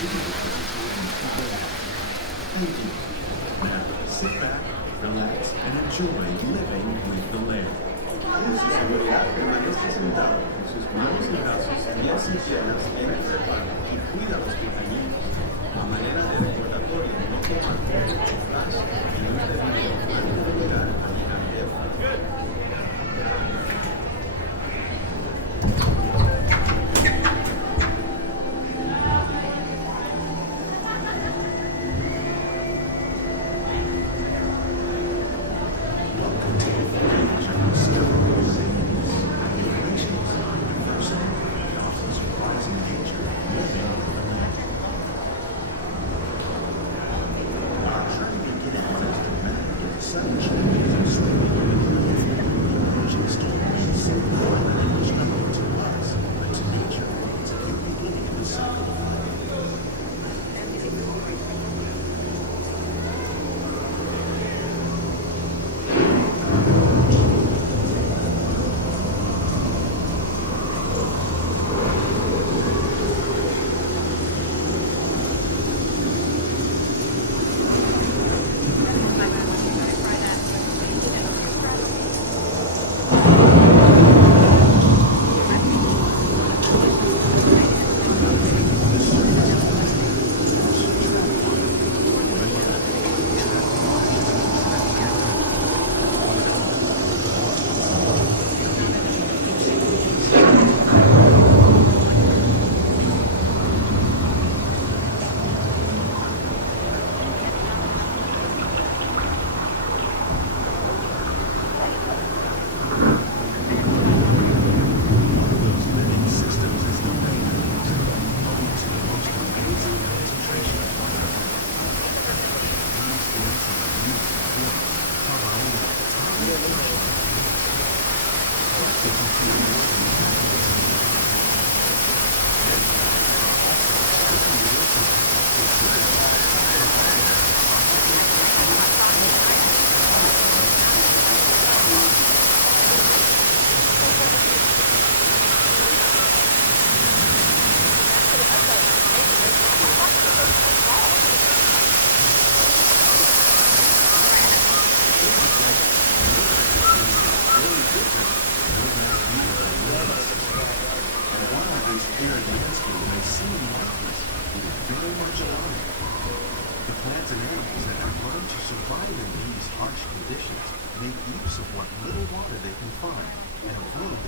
Thank you. Now, sit back, relax, and enjoy living with the land. Su seguridad permanece sentado en sus manos y brazos bien sinceras en el reparto y cuida los pequeñitos. A manera de recordatorio, no toma fotos o flash en este video antes de llegar al inodero.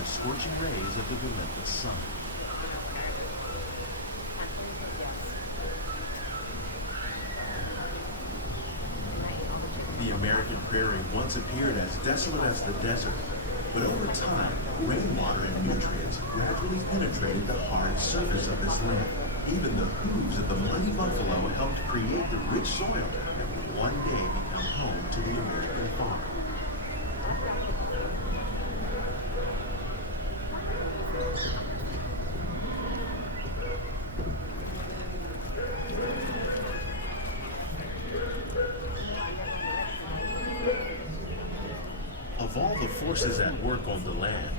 Scorching rays of the relentless sun. The American prairie once appeared as desolate as the desert, but over time, rainwater and nutrients gradually penetrated the hard surface of this land. Even the hooves of the mighty buffalo helped create the rich soil that would one day become home to the American farm. Of all the forces at work on the land,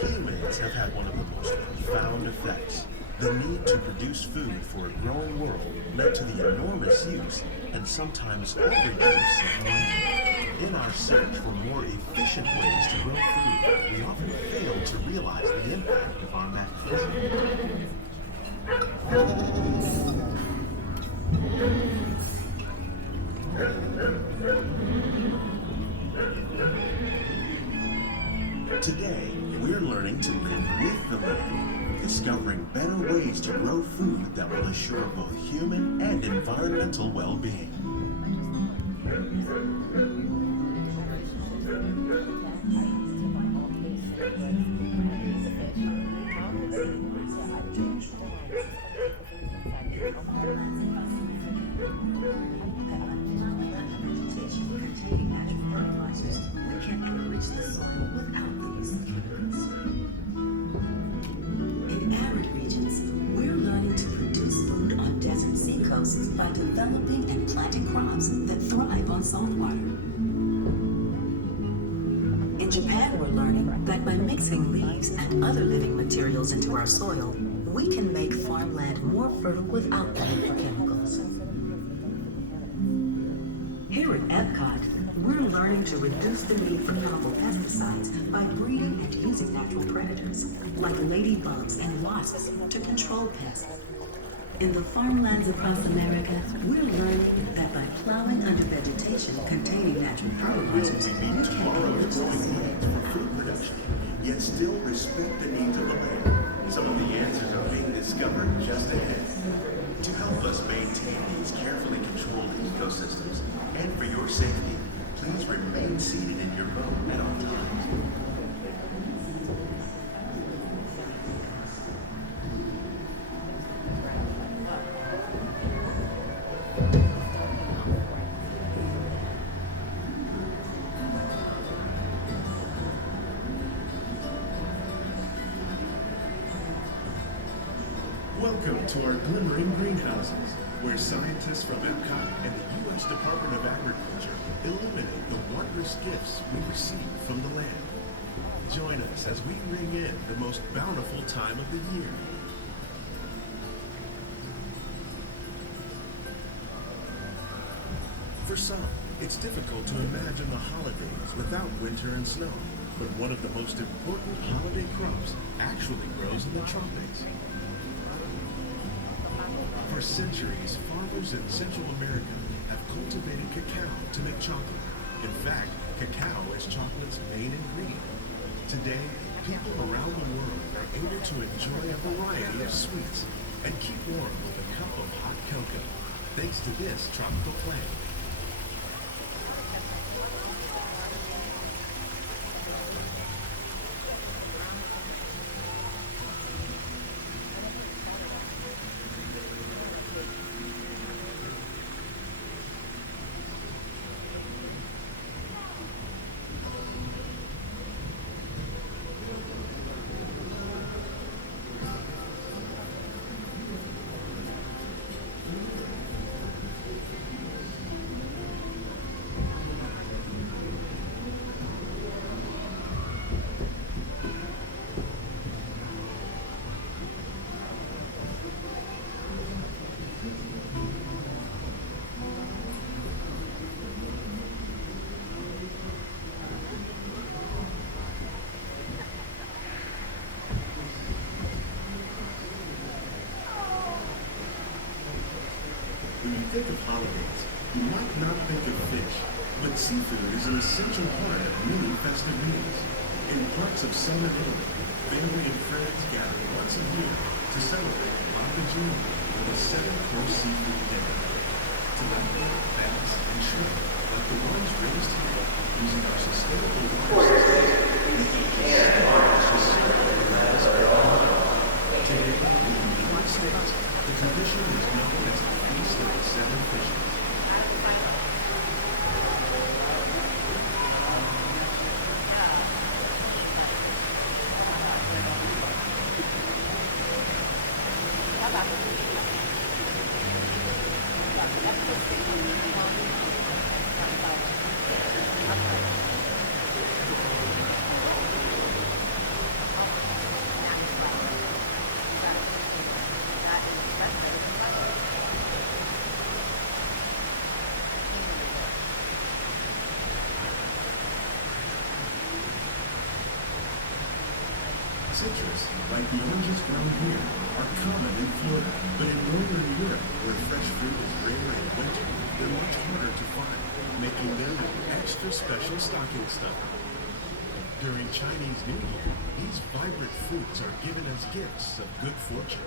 humans have had one of the most profound effects. The need to produce food for a growing world led to the enormous use and sometimes overuse of land. In our search for more efficient ways to grow food, we often fail to realize the impact of our magnificent. Today, we're learning to live with the land, discovering better ways to grow food that will assure both human and environmental well-being. By developing and planting crops that thrive on salt water. In Japan, we're learning that by mixing leaves and other living materials into our soil, we can make farmland more fertile without the need for chemicals. Here at EPCOT, we're learning to reduce the need for harmful pesticides by breeding and using natural predators, like ladybugs and wasps, to control pests. In the farmlands across America, we're learning that by plowing under vegetation containing natural fertilizers, We we meet can tomorrow with produce growing needs for food production, yet still respect the needs of the land. Some of the answers are being discovered just ahead. To help us maintain these carefully controlled ecosystems, and for your safety, please remain seated in your boat at all times. Welcome to our glimmering greenhouses, where scientists from EPCOT and the U.S. Department of Agriculture illuminate the wondrous gifts we receive from the land. Join us as we ring in the most bountiful time of the year. For some, it's difficult to imagine the holidays without winter and snow, but one of the most important holiday crops actually grows in the tropics. For centuries, farmers in Central America have cultivated cacao to make chocolate. In fact, cacao is chocolate's main ingredient. Today, people around the world are able to enjoy a variety of sweets and keep warm with a cup of hot cocoa, thanks to this tropical plant. When you think of holidays, you might not think of fish, but seafood is an essential part of many festive meals. In parts of southern Italy, family and friends gather once a year to celebrate Barbecue with a seven-course seafood dinner. Tilapia, bass, and shrimp, like the ones raised here, using our sustainable water systems, we eat delicious seafood lettuce for all. Today, in the United States, the tradition is known as the Feast of the Seven Fishes. Citrus, like the oranges grown here, are common in Florida, but in northern Europe, where fresh fruit is rare in winter, they're much harder to find, making them an extra special stocking stuffer. During Chinese New Year, these vibrant fruits are given as gifts of good fortune.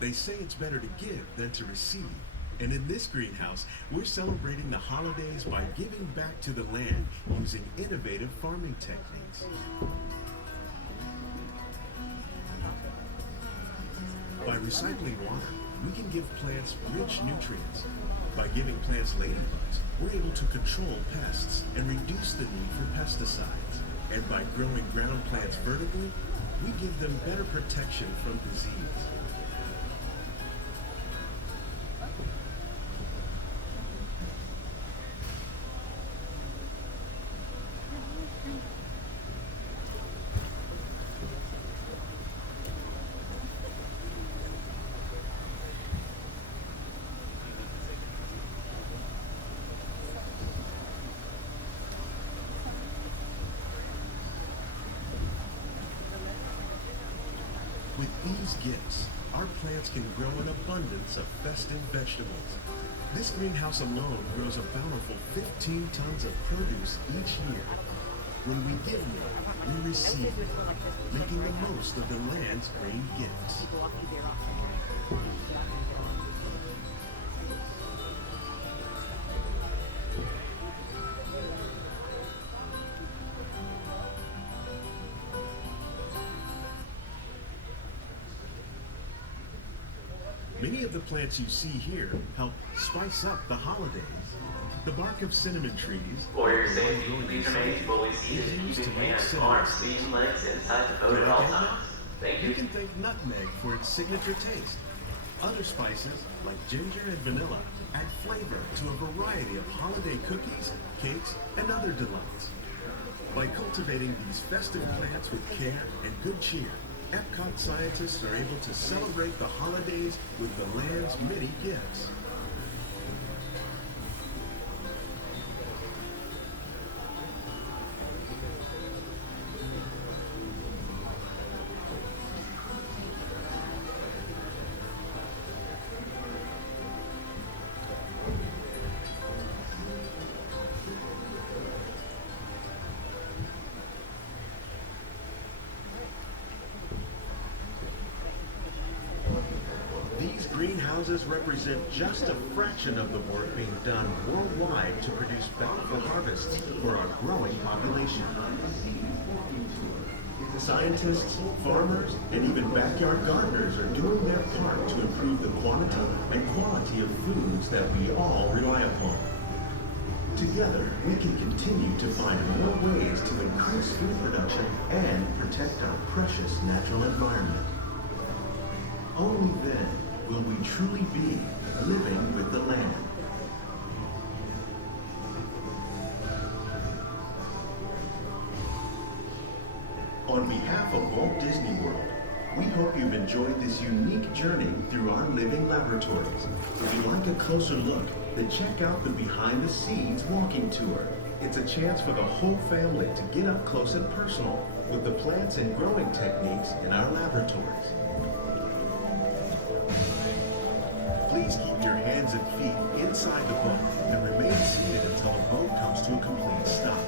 They say it's better to give than to receive. And in this greenhouse, we're celebrating the holidays by giving back to the land using innovative farming techniques. By recycling water, we can give plants rich nutrients. By giving plants ladybugs, we're able to control pests and reduce the need for pesticides. And by growing ground plants vertically, we give them better protection from disease. With these gifts, our plants can grow an abundance of festive vegetables. This greenhouse alone grows a bountiful 15 tons of produce each year. When we give more, we receive more, making the most of the land's green gifts. Many of the plants you see here help spice up the holidays. The bark of cinnamon trees, For your safety, please remain fully seated is and used keep to your make hands, cinnamon arms, sticks. feet, and legs inside the boat Like at all eggnog? times. Thank You you. can thank nutmeg for its signature taste. Other spices, like ginger and vanilla, add flavor to a variety of holiday cookies, cakes, and other delights. By cultivating these festive plants with care and good cheer, EPCOT scientists are able to celebrate the holidays with the land's many gifts. These greenhouses represent just a fraction of the work being done worldwide to produce bountiful harvests for our growing population. Scientists, farmers, and even backyard gardeners are doing their part to improve the quantity and quality of foods that we all rely upon. Together, we can continue to find more ways to increase food production and protect our precious natural environment. Only then will we truly be living with the land. On behalf of Walt Disney World, we hope you've enjoyed this unique journey through our living laboratories. If you'd like a closer look, then check out the Behind the Scenes walking tour. It's a chance for the whole family to get up close and personal with the plants and growing techniques in our laboratories. Please keep your hands and feet inside the boat and remain seated until the boat comes to a complete stop.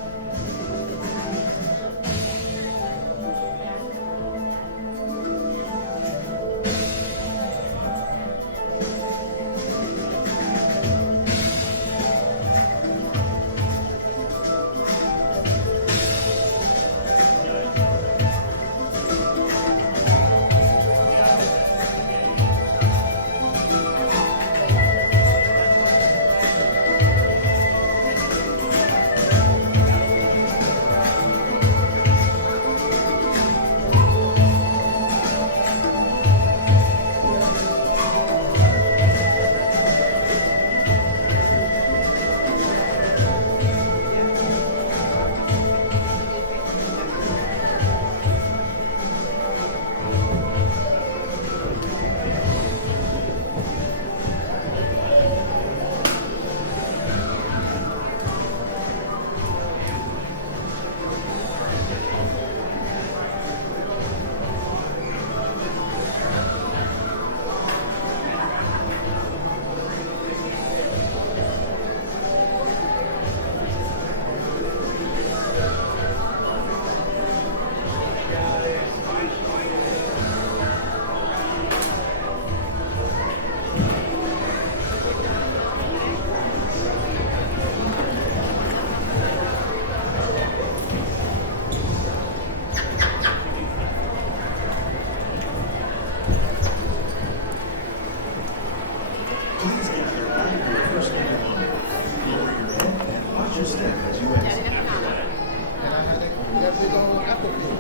Please get your body first thing on. Lower your head and watch your step as you exit. Epcot